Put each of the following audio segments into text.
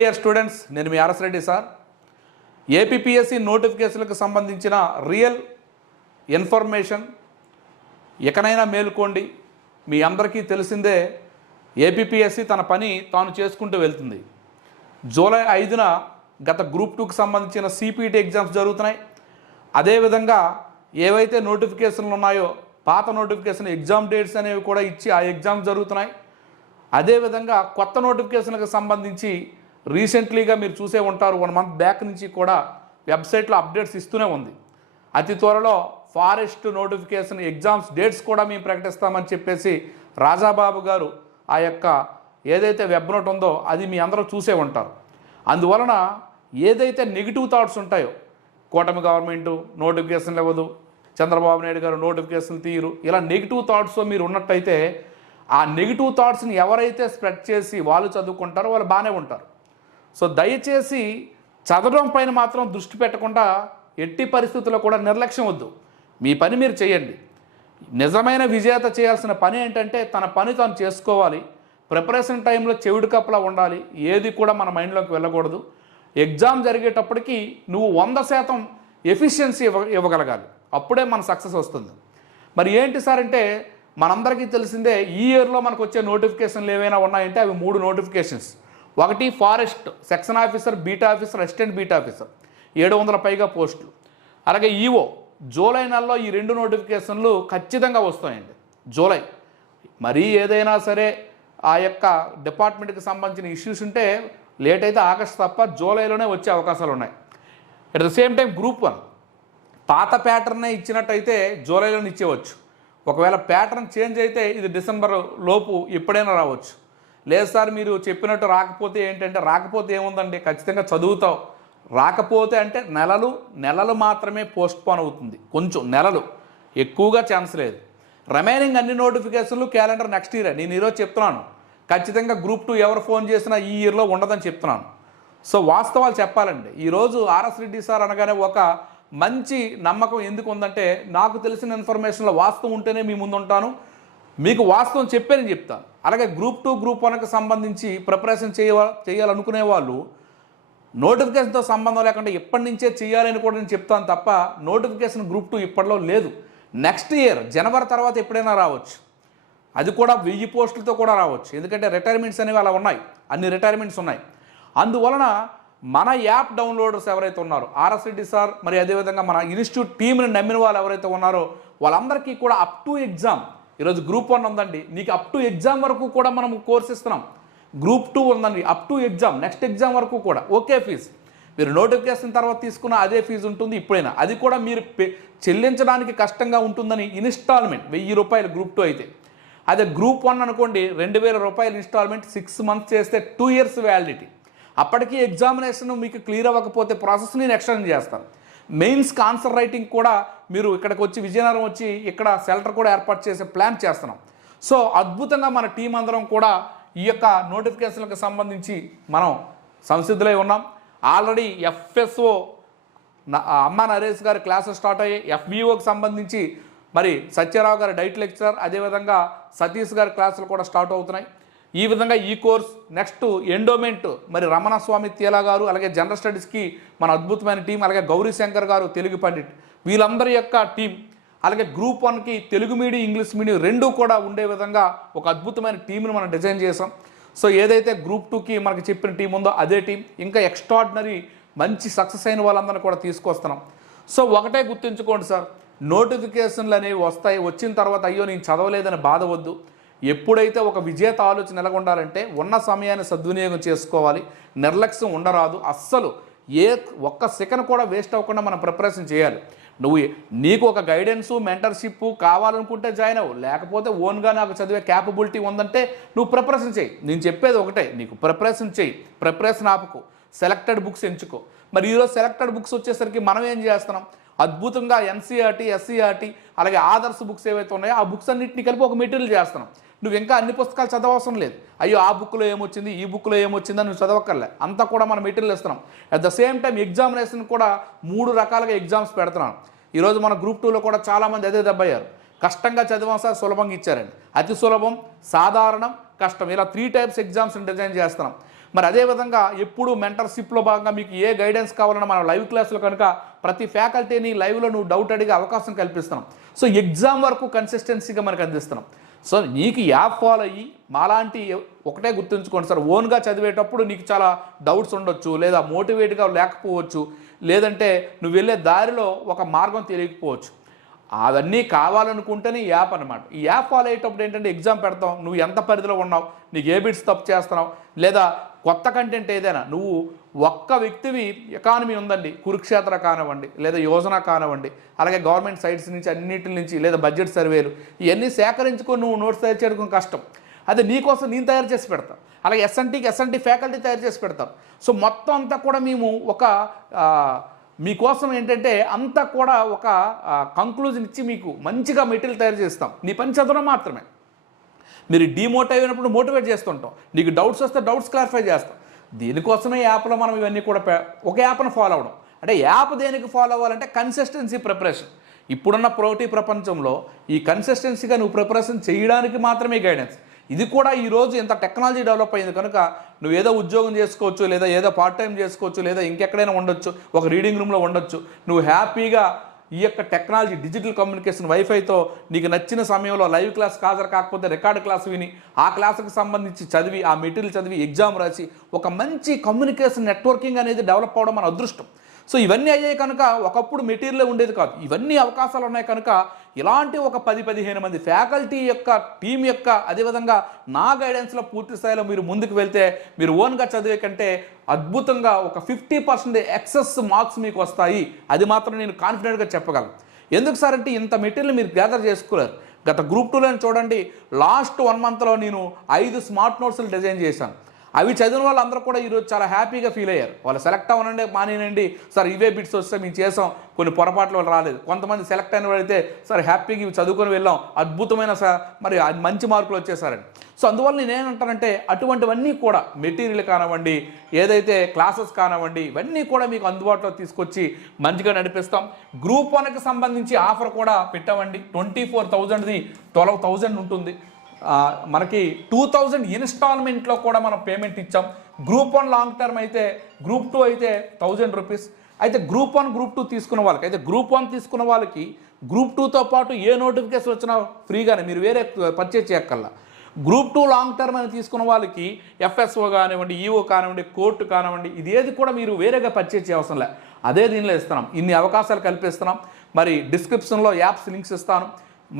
Dear students నేను మీ RS Reddy sir. APSC నోటిఫికేషన్లకు సంబంధించిన రియల్ ఇన్ఫర్మేషన్ ఎకనైనా మేలుకోండి. మీ అందరికీ తెలిసిందే ఏపీఎస్సి తన పని తాను చేసుకుంటూ వెళ్తుంది. జూలై ఐదున గత గ్రూప్ టూకి సంబంధించిన సిపిటి ఎగ్జామ్స్ జరుగుతున్నాయి. అదేవిధంగా ఏవైతే నోటిఫికేషన్లు ఉన్నాయో పాత నోటిఫికేషన్ ఎగ్జామ్ డేట్స్ అనేవి కూడా ఇచ్చి ఆ ఎగ్జామ్స్ జరుగుతున్నాయి. అదేవిధంగా కొత్త నోటిఫికేషన్లకు సంబంధించి రీసెంట్లీగా మీరు చూసే ఉంటారు వన్ మంత్ బ్యాక్ నుంచి కూడా వెబ్సైట్లో అప్డేట్స్ ఇస్తూనే ఉంది. అతి త్వరలో ఫారెస్ట్ నోటిఫికేషన్ ఎగ్జామ్స్ డేట్స్ కూడా మేము ప్రకటిస్తామని చెప్పేసి రాజాబాబు గారు ఆ యొక్క ఏదైతే వెబ్ నోట్ ఉందో అది మీ అందరూ చూసే ఉంటారు. అందువలన ఏదైతే నెగిటివ్ థాట్స్ ఉంటాయో కూటమి గవర్నమెంటు నోటిఫికేషన్లు ఇవ్వదు చంద్రబాబు నాయుడు గారు నోటిఫికేషన్ తీయరు ఇలా నెగిటివ్ థాట్స్తో మీరు ఉన్నట్టయితే ఆ నెగిటివ్ థాట్స్ని ఎవరైతే స్ప్రెడ్ చేసి వాళ్ళు చదువుకుంటారో వాళ్ళు బాగానే ఉంటారు. సో దయచేసి చదవడం పైన మాత్రం దృష్టి పెట్టకుండా ఎట్టి పరిస్థితుల్లో కూడా నిర్లక్ష్యం వద్దు. మీ పని మీరు చేయండి. నిజమైన విజేత చేయాల్సిన పని ఏంటంటే తన పని తాను చేసుకోవాలి. ప్రిపరేషన్ టైంలో చెవిడి కప్పలా ఉండాలి. ఏది కూడా మన మైండ్లోకి వెళ్ళకూడదు. ఎగ్జామ్ జరిగేటప్పటికి నువ్వు వంద శాతం ఎఫిషియన్సీ ఇవ్వ ఇవ్వగలగాలి. అప్పుడే మన సక్సెస్ వస్తుంది. మరి ఏంటి సార్ అంటే మనందరికీ తెలిసిందే ఈ ఇయర్లో మనకు వచ్చే నోటిఫికేషన్లు ఏవైనా ఉన్నాయంటే అవి మూడు నోటిఫికేషన్స్. ఒకటి forest section officer beat officer assistant beat officer. ఏడు వందల పైగా పోస్టులు. అలాగే ఈవో జూలై నెలలో ఈ రెండు నోటిఫికేషన్లు ఖచ్చితంగా వస్తాయండి. జూలై. మరీ ఏదైనా సరే ఆ యొక్క డిపార్ట్మెంట్కి సంబంధించిన ఇష్యూస్ ఉంటే లేట్ అయితే ఆగస్ట్ తప్ప జూలైలోనే వచ్చే అవకాశాలు ఉన్నాయి. At the same time group one. పాత ప్యాటర్నే ఇచ్చినట్టయితే జూలైలోనే ఇచ్చేవచ్చు. ఒకవేళ ప్యాటర్న్ చేంజ్ అయితే ఇది డిసెంబర్ లోపు ఎప్పుడైనా రావచ్చు. లేదు సార్ మీరు చెప్పినట్టు రాకపోతే ఏంటంటే రాకపోతే ఏముందండి? ఖచ్చితంగా చదువుతావు. రాకపోతే అంటే నెలలు నెలలు మాత్రమే పోస్ట్పోన్ అవుతుంది. కొంచెం నెలలు. ఎక్కువగా ఛాన్స్ లేదు. రిమైనింగ్ అన్ని నోటిఫికేషన్లు క్యాలెండర్ నెక్స్ట్ ఇయర్. నేను ఈరోజు చెప్తున్నాను. ఖచ్చితంగా గ్రూప్ టూ ఎవరు ఫోన్ చేసినా ఈ ఇయర్లో ఉండదని చెప్తున్నాను. సో వాస్తవాలు చెప్పాలండి. ఈరోజు ఆర్ఎస్ రెడ్డి సార్ అనగానే ఒక మంచి నమ్మకం ఎందుకు ఉందంటే నాకు తెలిసిన ఇన్ఫర్మేషన్లో వాస్తవం ఉంటేనే మీ ముందు ఉంటాను మీకు వాస్తవం చెప్పేనని చెప్తాను. అలాగే గ్రూప్ టూ గ్రూప్ వన్కి సంబంధించి ప్రిపరేషన్ చేయ చేయాలనుకునే వాళ్ళు నోటిఫికేషన్తో సంబంధం లేకుండా ఇప్పటి నుంచే చేయాలని కూడా నేను చెప్తాను తప్ప నోటిఫికేషన్ గ్రూప్ టూ ఇప్పటిలో లేదు. నెక్స్ట్ ఇయర్ జనవరి తర్వాత ఎప్పుడైనా రావచ్చు. అది కూడా వెయ్యి పోస్టులతో కూడా రావచ్చు. ఎందుకంటే రిటైర్మెంట్స్ అనేవి అలా ఉన్నాయి. అన్ని రిటైర్మెంట్స్ ఉన్నాయి. అందువలన మన యాప్ డౌన్లోడర్స్ ఎవరైతే ఉన్నారో ఆర్ఎస్ రెడ్డి సార్ మరి అదేవిధంగా మన ఇన్స్టిట్యూట్ టీంని నమ్మిన వాళ్ళు ఎవరైతే ఉన్నారో వాళ్ళందరికీ కూడా అప్ టు ఎగ్జామ్ ఈరోజు గ్రూప్ వన్ ఉందండి. నీకు అప్ టు ఎగ్జామ్ వరకు కూడా మనం కోర్స్ ఇస్తున్నాం. గ్రూప్ టూ ఉందండి. Up to exam next exam వరకు కూడా. ఓకే ఫీజు మీరు నోటిఫికేషన్ తర్వాత తీసుకున్న అదే ఫీజు ఉంటుంది ఇప్పుడైనా. అది కూడా మీరు చెల్లించడానికి కష్టంగా ఉంటుందని ఇన్స్టాల్మెంట్ వెయ్యి రూపాయలు గ్రూప్ టూ అయితే. అదే గ్రూప్ వన్ అనుకోండి రెండు వేల రూపాయల ఇన్స్టాల్మెంట్ సిక్స్ మంత్స్ చేస్తే టూ ఇయర్స్ వ్యాలిడిటీ అప్పటికి ఎగ్జామినేషన్ మీకు క్లియర్ అవ్వకపోతే ప్రాసెస్ నేను ఎక్స్టెండ్ చేస్తాను. మెయిన్స్ ఆన్సర్ రైటింగ్ కూడా మీరు ఇక్కడికి వచ్చి విజయనగరం వచ్చి ఇక్కడ సెల్టర్ కూడా ఏర్పాటు చేసే ప్లాన్ చేస్తున్నాం. సో అద్భుతంగా మన టీం అందరం కూడా ఈ యొక్క నోటిఫికేషన్లకు సంబంధించి మనం సంసిద్ధులై ఉన్నాం. ఆల్రెడీ ఎఫ్ఎస్ఓ అమ్మ నరేష్ గారి క్లాసెస్ స్టార్ట్ అయ్యాయి. ఎఫ్బిఓకి సంబంధించి మరి సత్యరావు గారి డైట్ లెక్చరర్ అదేవిధంగా సతీష్ గారి క్లాసులు కూడా స్టార్ట్ అవుతున్నాయి. ఈ విధంగా ఈ కోర్స్ నెక్స్ట్ ఎండోమెంట్ మరి రమణస్వామి తేలా గారు అలాగే జనరల్ స్టడీస్కి మన అద్భుతమైన టీం అలాగే గౌరీ శంకర్ గారు తెలుగు పండిట్. వీళ్ళందరి యొక్క టీం అలాగే గ్రూప్ వన్కి తెలుగు మీడియం ఇంగ్లీష్ మీడియం రెండు కూడా ఉండే విధంగా ఒక అద్భుతమైన టీంను మనం డిజైన్ చేసాం సో ఏదైతే గ్రూప్ టూకి మనకి చెప్పిన టీం ఉందో అదే టీం ఇంకా ఎక్స్ట్రాడినరీ మంచి సక్సెస్ అయిన వాళ్ళందరినీ కూడా తీసుకొస్తున్నాం. సో ఒకటే గుర్తుంచుకోండి సార్ నోటిఫికేషన్లు అనేవి వస్తాయి వచ్చిన తర్వాత అయ్యో నేను చదవలేదని బాధ వద్దు. ఎప్పుడైతే ఒక విజేత ఆలోచన నెలకొండాలంటే ఉన్న సమయాన్ని సద్వినియోగం చేసుకోవాలి. నిర్లక్ష్యం ఉండరాదు. అస్సలు ఏ ఒక్క సెకండ్ కూడా వేస్ట్ అవ్వకుండా మనం ప్రిపరేషన్ చేయాలి. నువ్వు నీకు ఒక గైడెన్సు మెంటర్షిప్ కావాలనుకుంటే జాయిన్ అవ్వు. లేకపోతే ఓన్గా నాకు చదివే క్యాపబిలిటీ ఉందంటే నువ్వు ప్రిపరేషన్ చేయి. నేను చెప్పేది ఒకటే నీకు ప్రిపరేషన్ చేయి. ప్రిపరేషన్ ఆపకు. సెలెక్టెడ్ బుక్స్ ఎంచుకో. మరి ఈరోజు సెలెక్టెడ్ బుక్స్ వచ్చేసరికి మనం ఏం చేస్తున్నాం? అద్భుతంగా ఎన్సీఆర్టీ ఎస్సీఆర్టీ అలాగే ఆదర్శ బుక్స్ ఏవైతే ఉన్నాయో ఆ బుక్స్ అన్నింటినీ కలిపి ఒక మెటీరియల్ చేస్తున్నాం. నువ్వు ఇంకా అన్ని పుస్తకాలు చదవవసరం లేదు. అయ్యో ఆ బుక్లో ఏమొచ్చింది ఈ బుక్లో ఏమొచ్చిందని నువ్వు చదవక్కర్లే. అంతా కూడా మనం మెటీరియల్ ఇస్తున్నాం at the same time examination కూడా మూడు రకాలుగా ఎగ్జామ్స్ పెడుతున్నాను ఈరోజు మన గ్రూప్ టూలో కూడా చాలామంది అదే దెబ్బయ్యారు కష్టంగా చదివాం సార్ సులభంగా ఇచ్చారండి. అతి సులభం సాధారణం కష్టం. ఇలా త్రీ టైప్స్ ఎగ్జామ్స్ డిజైన్ చేస్తున్నాం. మరి అదేవిధంగా ఎప్పుడు మెంటర్షిప్లో భాగంగా మీకు ఏ గైడెన్స్ కావాలన్నా మనం లైవ్ క్లాసులు కనుక ప్రతి ఫ్యాకల్టీని లైవ్లో నువ్వు డౌట్ అడిగే అవకాశం కల్పిస్తున్నాం. సో ఎగ్జామ్ వరకు కన్సిస్టెన్సీగా మనకు అందిస్తున్నాం. సో నీకు యాప్ ఫాలో అయ్యి మాలాంటి ఒకటే గుర్తుంచుకోండి సార్. ఓన్గా చదివేటప్పుడు నీకు చాలా డౌట్స్ ఉండొచ్చు లేదా మోటివేట్గా లేకపోవచ్చు లేదంటే నువ్వు వెళ్ళే దారిలో ఒక మార్గం తెలియకపోవచ్చు. అవన్నీ కావాలనుకుంటేనే యాప్ అనమాట ఈ యాప్ ఫాలో అయ్యేటప్పుడు ఏంటంటే ఎగ్జామ్ పెడతాం నువ్వు ఎంత పరిధిలో ఉన్నావు నీకు ఏ బిట్స్ తప్పు చేస్తున్నావు లేదా కొత్త కంటెంట్ ఏదైనా నువ్వు ఒక్క వ్యక్తివి ఎకానమీ ఉందండి కురుక్షేత్ర కానివ్వండి లేదా యోజన కానివ్వండి అలాగే గవర్నమెంట్ సైట్స్ నుంచి అన్నిటి నుంచి లేదా బడ్జెట్ సర్వేలు ఇవన్నీ సేకరించుకొని నువ్వు నోట్స్ తయారు చేయడం కష్టం. అదే నీకోసం నేను తయారు చేసి పెడతాను అలాగే ఎస్ఎన్టీకి ఎస్ఎన్టీ ఫ్యాకల్టీ తయారు చేసి పెడతాం. సో మొత్తం అంతా కూడా మేము ఒక మీకోసం ఏంటంటే అంతా కూడా ఒక కంక్లూజన్ ఇచ్చి మీకు మంచిగా మెటీరియల్ తయారు చేస్తాం. నీ పని చదవడం మాత్రమే. మీరు డిమోటివ్ అయినప్పుడు మోటివేట్ చేస్తుంటాం. నీకు డౌట్స్ వస్తే డౌట్స్ క్లారిఫై చేస్తాం. దీనికోసమే యాప్లో మనం ఇవన్నీ కూడా ఒక యాప్ను ఫాలో అవ్వడం. అంటే యాప్ దేనికి ఫాలో అవ్వాలంటే కన్సిస్టెన్సీ ప్రిపరేషన్ ఇప్పుడున్న ప్రోటీ ప్రపంచంలో ఈ కన్సిస్టెన్సీగా నువ్వు ప్రిపరేషన్ చేయడానికి మాత్రమే గైడెన్స్ ఇది కూడా ఈరోజు ఇంత టెక్నాలజీ డెవలప్ అయింది కనుక నువ్వు ఏదో ఉద్యోగం చేసుకోవచ్చు లేదా ఏదో పార్ట్ టైం చేసుకోవచ్చు లేదా ఇంకెక్కడైనా ఉండొచ్చు ఒక రీడింగ్ రూమ్లో ఉండొచ్చు. నువ్వు హ్యాపీగా ఈ యొక్క టెక్నాలజీ డిజిటల్ కమ్యూనికేషన్ వైఫైతో నీకు నచ్చిన సమయంలో లైవ్ క్లాస్ హాజరు కాకపోతే రికార్డ్ క్లాస్ విని ఆ క్లాసుకు సంబంధించి చదివి ఆ మెటీరియల్ చదివి ఎగ్జామ్ రాసి ఒక మంచి కమ్యూనికేషన్ నెట్వర్కింగ్ అనేది డెవలప్ అవడం మన అదృష్టం. సో ఇవన్నీ అయ్యాయి కనుక ఒకప్పుడు మెటీరియల్ ఉండేది కాదు. ఇవన్నీ అవకాశాలు ఉన్నాయి కనుక ఇలాంటి ఒక పది పదిహేను మంది ఫ్యాకల్టీ యొక్క టీం యొక్క అదేవిధంగా నా గైడెన్స్లో పూర్తి స్థాయిలో మీరు ముందుకు వెళ్తే మీరు ఓన్గా చదివే కంటే అద్భుతంగా ఒక ఫిఫ్టీ పర్సెంట్ ఎక్సెస్ మార్క్స్ మీకు వస్తాయి. అది మాత్రం నేను కాన్ఫిడెంట్గా చెప్పగలను. ఎందుకు సార్ అంటే ఇంత మెటీరియల్ మీరు గ్యాదర్ చేసుకోలేరు. గత గ్రూప్ టూలో చూడండి లాస్ట్ వన్ మంత్లో నేను ఐదు స్మార్ట్ నోట్స్లు డిజైన్ చేశాను. అవి చదివిన వాళ్ళందరూ కూడా ఈరోజు చాలా హ్యాపీగా ఫీల్ అయ్యారు. వాళ్ళు సెలెక్ట్ అవ్వనండి మానేనండి. సార్ ఇవే బిట్స్ వస్తే మేము చేసాం. కొన్ని పొరపాట్లు వాళ్ళు రాలేదు. కొంతమంది సెలెక్ట్ అయిన వాళ్ళైతే సార్ హ్యాపీగా ఇవి చదువుకొని వెళ్ళాం. అద్భుతమైన సార్ మరి అది మంచి మార్కులు వచ్చేసారండి. సో అందువల్ల నేనేమంటానంటే అటువంటివన్నీ కూడా మెటీరియల్ కానివ్వండి ఏదైతే క్లాసెస్ కానివ్వండి ఇవన్నీ కూడా మీకు అందుబాటులో తీసుకొచ్చి మంచిగా నడిపిస్తాం. గ్రూప్ వన్కి సంబంధించి ఆఫర్ కూడా పెట్టామండి. ట్వంటీ ఫోర్ థౌజండ్ది ట్వెల్వ్ థౌజండ్ ఉంటుంది. మనకి టూ థౌజండ్ ఇన్స్టాల్మెంట్లో కూడా మనం పేమెంట్ ఇచ్చాం. గ్రూప్ వన్ లాంగ్ టర్మ్ అయితే గ్రూప్ టూ అయితే థౌజండ్ రూపీస్. అయితే గ్రూప్ వన్ గ్రూప్ టూ తీసుకున్న వాళ్ళకి అయితే గ్రూప్ వన్ తీసుకున్న వాళ్ళకి గ్రూప్ టూతో పాటు ఏ నోటిఫికేషన్ వచ్చినా ఫ్రీగానే మీరు వేరే పర్చేజ్ చేయక్కల్లా గ్రూప్ టూ లాంగ్ టర్మ్ అని తీసుకున్న వాళ్ళకి ఎఫ్ఎస్ఓ కానివ్వండి ఈఓ కానివ్వండి కోర్టు కానివ్వండి ఇది ఏది కూడా మీరు వేరేగా పర్చేజ్ చేయవసరం లే. అదే దీనిలో ఇస్తున్నాం. ఇన్ని అవకాశాలు కల్పిస్తున్నాం. మరి డిస్క్రిప్షన్లో యాప్స్ లింక్స్ ఇస్తాను.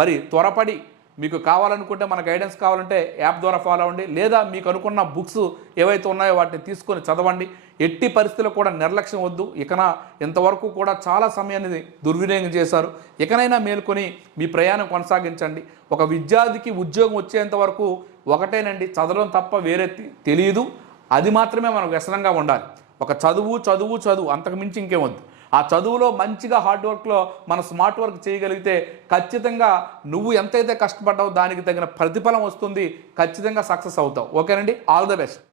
మరి త్వరపడి మీకు కావాలనుకుంటే మన గైడెన్స్ కావాలంటే యాప్ ద్వారా ఫాలో అవ్వండి. లేదా మీకు అనుకున్న బుక్స్ ఏవైతే ఉన్నాయో వాటిని తీసుకొని చదవండి. ఎట్టి పరిస్థితుల్లో కూడా నిర్లక్ష్యం వద్దు. ఇకన ఇంతవరకు కూడా చాలా సమయాన్ని దుర్వినియోగం చేశారు. ఇకనైనా మేల్కొని మీ ప్రయాణం కొనసాగించండి. ఒక విద్యార్థికి ఉద్యోగం వచ్చేంత వరకు ఒకటేనండి చదవడం తప్ప వేరే తెలియదు అది మాత్రమే మనకు వ్యసనంగా ఉండాలి. ఒక చదువు చదువు చదువు అంతకు మించి ఇంకేం వద్దు. ఆ చదువులో మంచిగా హార్డ్ వర్క్లో మన స్మార్ట్ వర్క్ చేయగలిగితే ఖచ్చితంగా నువ్వు ఎంతైతే కష్టపడ్డావో దానికి తగిన ప్రతిఫలం వస్తుంది ఖచ్చితంగా సక్సెస్ అవుతావు. ఓకేనండి? All the best